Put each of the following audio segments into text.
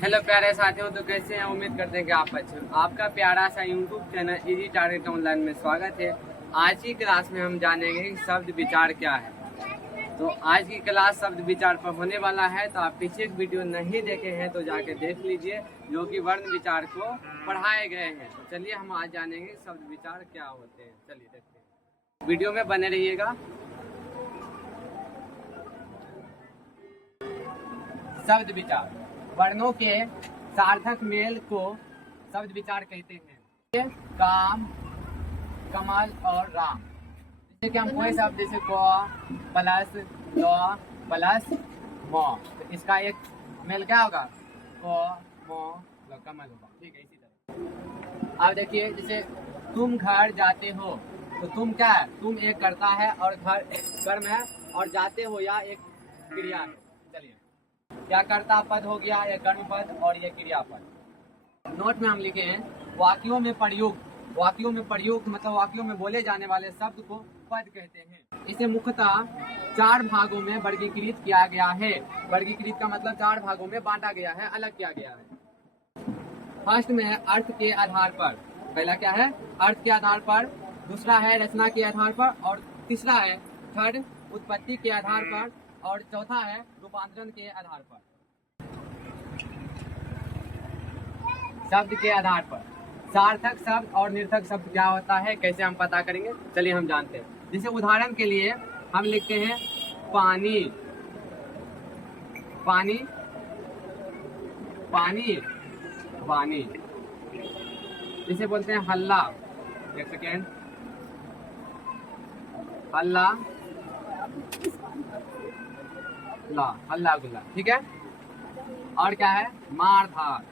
Hello प्यारे साथियों, तो कैसे हैं? उम्मीद करते हैं कि आप अच्छे हैं। आपका प्यारा सा YouTube channel easy target online में स्वागत है। आज की क्लास में हम जानेंगे कि शब्द विचार क्या है। तो आज की क्लास शब्द विचार पर होने वाला है, तो आप पीछे एक वीडियो नहीं देखे हैं तो जाके देख लीजिए, जो कि वर्ण विचार को पढ़ाए गए हैं। तो चलिए हम आज जानेंगे शब्द विचार क्या होते हैं। चलिए देखते हैं, वीडियो में बने रहिएगा। शब्द विचार वर्णों के सार्थक मेल को शब्द विचार कहते हैं। काम, कमल और राम, जैसे कि हम कोई शब्द जैसे क प्लस ल प्लस म, तो इसका एक मेल क्या होगा? क म ल, कमल होगा। ठीक है, इसी तरह अब देखिए, जैसे तुम घर जाते हो, तो तुम क्या है? तुम एक करता है और घर एक कर्म है, और जाते हो या एक क्रिया है। चलिए, क्या कर्ता पद हो गया, ये कर्म पद और ये क्रिया पद। नोट में हम लिखे हैं वाक्यों में प्रयुक्त। वाक्यों में प्रयुक्त मतलब वाक्यों में बोले जाने वाले शब्द को पद कहते हैं। इसे मुख्यतः 4 भागों में वर्गीकृत किया गया है। वर्गीकृत का मतलब 4 भागों में बांटा गया है, अलग किया गया है। फर्स्ट में है अर्थ के आधार पर। पहला क्या है? अर्थ के आधार पर। दूसरा है रचना के आधार पर, और तीसरा है थर्ड उत्पत्ति के आधार पर, और चौथा है रूपांतरण के आधार पर। शब्द के आधार पर सार्थक शब्द और निर्थक शब्द क्या होता है, कैसे हम पता करेंगे? चलिए हम जानते हैं। जैसे उदाहरण के लिए हम लिखते हैं पानी, पानी, पानी, पानी। जिसे बोलते हैं हल्ला, एक सेकेंड, हल्ला, ला, हल्ला गुल्ला। ठीक है। और क्या है? मार धार।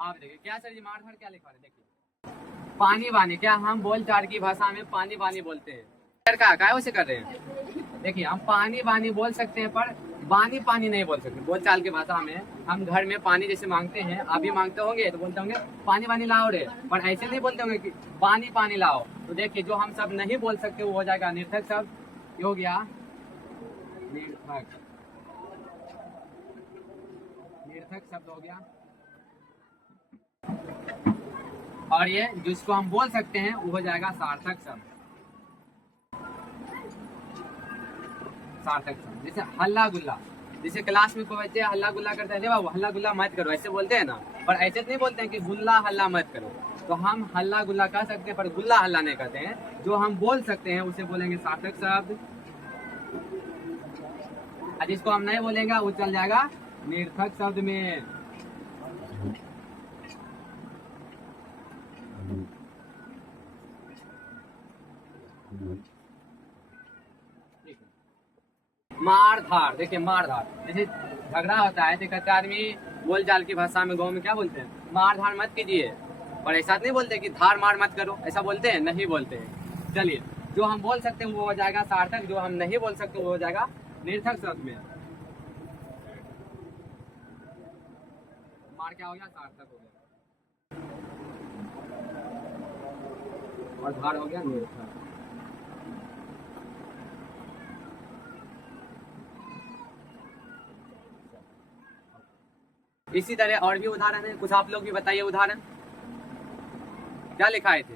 आप देखिए क्या सर, ये मार धार क्या लिखा है? देखिए पानी वानी, क्या हम बोलचाल की भाषा में पानी वानी बोलते हैं? क्या उसे कर रहे हैं? देखिए, हम पानी वानी बोल सकते हैं, पर बानी पानी नहीं बोल सकते। बोलचाल की भाषा में हम घर में पानी जैसे मांगते हैं, आप भी मांगते होंगे तो बोलते होंगे पानी वानी लाओ रे, पर ऐसे नहीं बोलते होंगे कि पानी पानी लाओ। तो देखिए, जो हम सब नहीं बोल सकते वो हो जाएगा निर्थक शब्द। ये हो गया निर्थक, निर्थक शब्द हो गया। और ये जिसको हम बोल सकते हैं वो हो जाएगा सार्थक शब्द। सार्थक शब्द जैसे हल्ला गुल्ला। जैसे क्लास में कोई बच्चे हल्ला गुल्ला करते हैं, बाबू हल्ला गुल्ला मत करो, ऐसे बोलते हैं ना, पर ऐसे नहीं बोलते हैं कि गुल्ला हल्ला मत करो। तो हम हल्ला गुल्ला कह सकते हैं, पर गुल्ला हल्ला नहीं कहते हैं। जो हम बोल सकते हैं उसे बोलेंगे सार्थक शब्द, और जिसको हम नहीं बोलेंगे वो चल जाएगा निर्थक शब्द में। मार धार, देखिए मार धार, जैसे झगड़ा होता है तो कहते आदमी बोलचाल की भाषा में गांव में क्या बोलते हैं? मार धार मत कीजिए, पर ऐसा नहीं बोलते कि धार मार मत करो, ऐसा बोलते हैं? नहीं बोलते हैं। चलिए, जो हम बोल सकते हैं वो हो जाएगा सार्थक, जो हम नहीं बोल सकते वो हो जाएगा निर्थक शब्द में। मार क्या हो गया? सार्थक हो गया, और धार हो गया निर्थक। इसी तरह और भी उदाहरण है, कुछ आप लोग भी बताइए उदाहरण क्या लिखाए थे।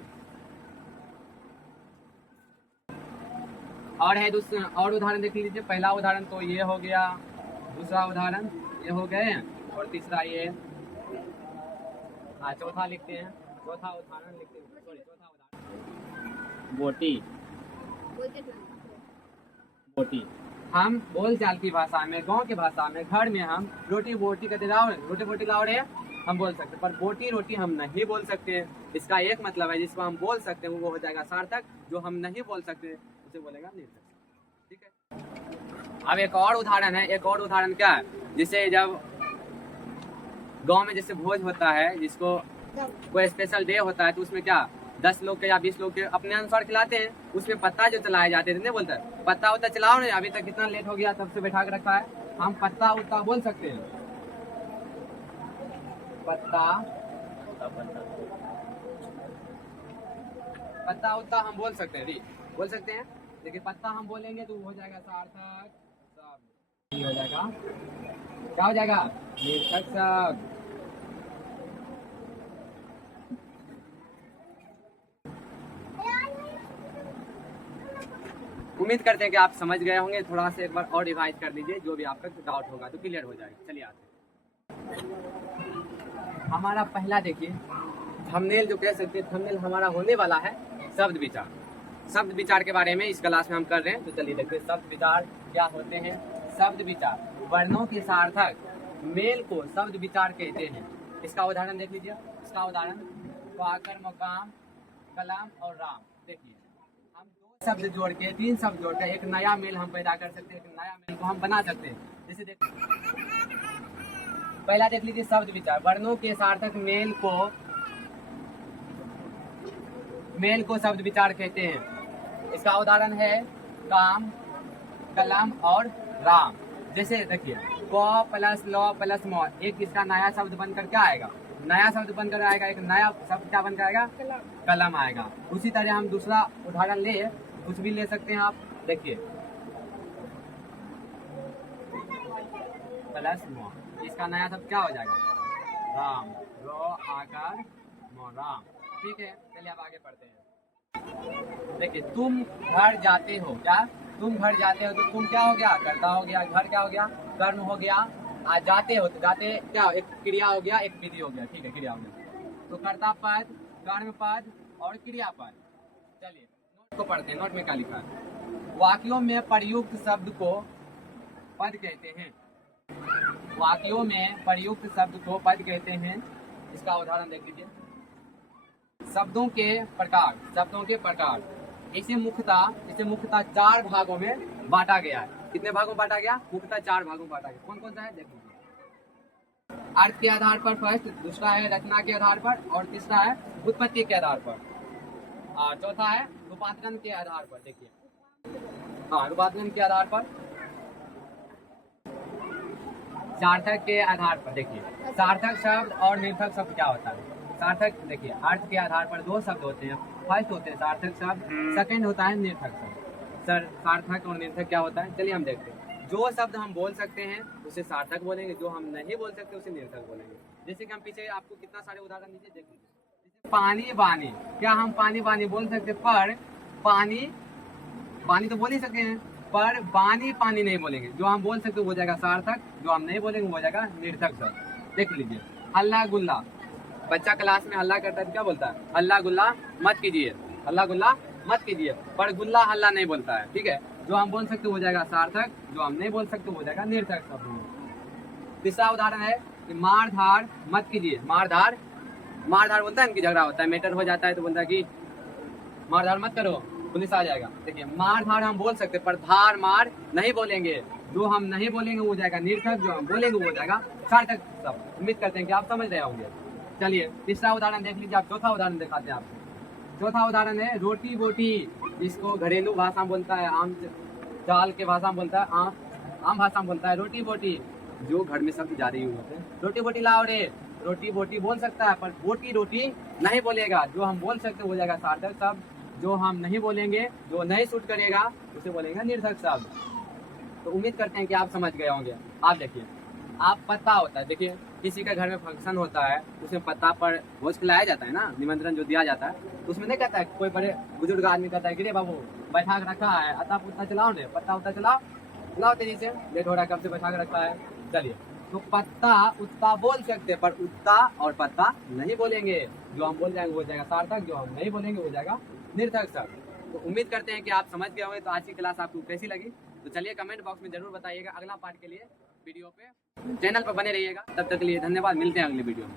और है दूसरा, और उदाहरण देख लीजिए। पहला उदाहरण तो ये हो गया, दूसरा उदाहरण ये हो गए, और तीसरा ये। हाँ, चौथा लिखते हैं, चौथा उदाहरण लिखते हैं, सॉरी चौथा उदाहरण बोटी। बोटी हम बोलचाल की भाषा में, गांव की भाषा में, घर में हम रोटी बोटी कहते लाओ, रोटी बोटी लाओ रे, हम बोल सकते हैं, पर बोटी रोटी हम नहीं बोल सकते हैं। इसका एक मतलब है, जिसको हम बोल सकते हैं वो हो जाएगा सार्थक, जो हम नहीं बोल सकते उसे बोलेगा निर्थक। ठीक है। अब एक और उदाहरण है। एक और उदाहरण क्या है? जैसे जब गांव में जैसे भोज होता है, जिसको कोई स्पेशल डे होता है, तो उसमें क्या 10 लोग के या 20 लोग के अपने अनुसार खिलाते हैं। उसमें पत्ता जो चलाए जाते थे, नहीं बोलता है पत्ता उत्ता चलाओ नहीं, अभी तक कितना लेट हो गया तब से बैठा के रखा है। हम पत्ता उत्ता बोल सकते हैं, पत्ता पत्ता उत्ता हम बोल सकते हैं, बोल सकते हैं। देखिए पत्ता हम बोलेंगे तो हो जाएगा सार्थक शब्द, ये हो जाएगा क्या हो जाएगा निर्थक शब्द। उम्मीद करते हैं कि आप समझ गए होंगे। थोड़ा सा एक बार और रिवाइज कर लीजिए, जो भी आपका डाउट होगा तो क्लियर हो जाएगा। चलिए आते हैं। हमारा पहला देखिए थंबनेल जो कह सकते हैं, थंबनेल हमारा होने वाला है शब्द विचार। शब्द विचार के बारे में इस क्लास में हम कर रहे हैं, तो चलिए देखते हैं शब्द विचार क्या होते हैं। शब्द विचार वर्णों के सार्थक मेल को शब्द विचार कहते हैं। इसका उदाहरण देख लीजिए। इसका उदाहरण क्वाकर, मकाम, कलाम और राम। देखिए हम दो शब्द जोड़ के, तीन शब्द जोड़ के एक नया मेल हम पैदा कर सकते हैं, एक नया मेल को हम बना सकते हैं। जैसे देख पहला देख लीजिए शब्द विचार वर्णों के सार्थक मेल को शब्द विचार कहते हैं। इसका उदाहरण है काम, कलम और राम। जैसे देखिए क प्लस ल प्लस म, एक इसका नया शब्द बनकर क्या आएगा, नया शब्द बनकर आएगा, एक नया शब्द क्या बनकर आएगा, कलम आएगा। उसी तरह हम दूसरा उदाहरण ले, कुछ भी ले सकते हैं आप। देखिए प्लस म, इसका नया शब्द क्या हो जाएगा, राम, रो आकार म, राम। ठीक है, चलिए अब आगे बढ़ते हैं। देखिए तुम घर जाते हो, क्या तुम घर जाते हो, तो तुम क्या हो गया, कर्ता हो गया, घर क्या हो गया, कर्म हो गया, आज जाते हो तो जाते क्या एक क्रिया हो गया, एक विधि हो गया। ठीक है, क्रिया हो गया, तो कर्ता पद, कर्म पद और क्रिया पद। चलिए नोट को पढ़ते हैं। नोट में क्या लिखा है, वाक्यों में प्रयुक्त शब्द को पद कहते हैं। वाक्यों में प्रयुक्त शब्द को पद कहते हैं। इसका उदाहरण देख लीजिए। शब्दों के प्रकार, शब्दों के प्रकार इसे मुख्यतः चार भागों में बांटा गया है। कितने भागों में बांटा गया, मुख्यतः चार भागों में बांटा गया। कौन कौन सा है देख लीजिए। अर्थ के आधार पर फर्स्ट, दूसरा है रचना के आधार पर, और तीसरा है उत्पत्ति के आधार पर, और चौथा है रूपांतरण के आधार पर। देखिए हाँ, रूपांतरण के आधार पर, सार्थक के आधार पर। देखिए सार्थक शब्द और निर्थक शब्द क्या होता है। सार्थक देखिए अर्थ के आधार पर दो शब्द होते हैं। फर्स्ट होते हैं सार्थक शब्द, सेकंड होता है निर्थक शब्द। सर सार्थक और निर्थक क्या होता है, चलिए हम देखते हैं। जो शब्द हम बोल सकते हैं उसे सार्थक बोलेंगे, जो हम नहीं बोल सकते उसे निर्थक बोलेंगे। जैसे कि हम पीछे आपको कितना सारे उदाहरण दीजिए, देख लीजिए। पानी बानी, क्या हम पानी बानी बोल सकते, पर पानी तो बोल ही सकते हैं, पर बानी पानी नहीं बोलेंगे। जो हम बोल सकते वो जाएगा सार्थक, जो हम नहीं बोलेंगे वो जाएगा निर्थक शब्द। देख लीजिए हल्ला गुल्ला, बच्चा क्लास में हल्ला करता है तो क्या बोलता है, हल्ला गुल्ला मत कीजिए, हल्ला गुल्ला मत कीजिए, पर गुल्ला हल्ला नहीं बोलता है। ठीक है, जो हम बोल सकते हो जाएगा सार्थक, जो हम नहीं बोल सकते हो जाएगा निर्थक शब्द। तीसरा उदाहरण है कि मार धार मत कीजिए। मार धार बोलता है इनकी झगड़ा होता है, मैटर हो जाता है तो बोलता है कि मार धार मत करो, पुलिस आ जाएगा। देखिए मार धार हम बोल सकते पर धार मार नहीं बोलेंगे। जो हम नहीं बोलेंगे वो जाएगा निर्थक, जो हम बोलेंगे वो जाएगा सार्थक शब्द। उम्मीद करते हैं कि आप समझ रहे होंगे। चलिए तीसरा उदाहरण देख लीजिए। आप चौथा उदाहरण दिखाते हैं आपको। चौथा उदाहरण है रोटी बोटी, जिसको घरेलू भाषा में बोलता है, आम चाल के भाषा में बोलता है, आम भाषा में बोलता है रोटी बोटी। जो घर में शब्द जारी होते हैं, रोटी बोटी लाओ रे, रोटी बोटी बोल सकता है पर बोटी रोटी नहीं बोलेगा। जो हम बोल सकते हो जाएगा सार्थक शब्द, जो हम नहीं बोलेंगे, जो नहीं सूट करेगा उसे बोलेंगे निर्थक शब्द। तो उम्मीद करते हैं कि आप समझ गए होंगे। आप देखिए, आप पत्ता होता है, देखिए किसी का घर में फंक्शन होता है, उसमें पत्ता पर भोज खिलाया जाता है ना, निमंत्रण जो दिया जाता है, उसमें नहीं कहता है कोई बड़े बुजुर्ग आदमी कहता है कि रे बाबू बैठा के रखा है, अता पुत्ता चलाओ रे, पत्ता उत्ता चलाओ तेजी से, लेट हो रहा है, कब से बैठा के रखा है। चलिए, तो पत्ता उत्ता बोल सकते हैं पर उत्ता और पत्ता नहीं बोलेंगे। जो हम बोल जाएंगे वो जाएगा सार्थक, जो हम नहीं बोलेंगे वो जाएगा निर्थक शब्द। तो उम्मीद करते हैं कि आप समझ गए होंगे। तो आज की क्लास आपको कैसी लगी, तो चलिए कमेंट बॉक्स में जरूर बताइएगा। अगला पार्ट के लिए वीडियो पे चैनल पर बने रहिएगा। तब तक के लिए धन्यवाद, मिलते हैं अगले वीडियो में।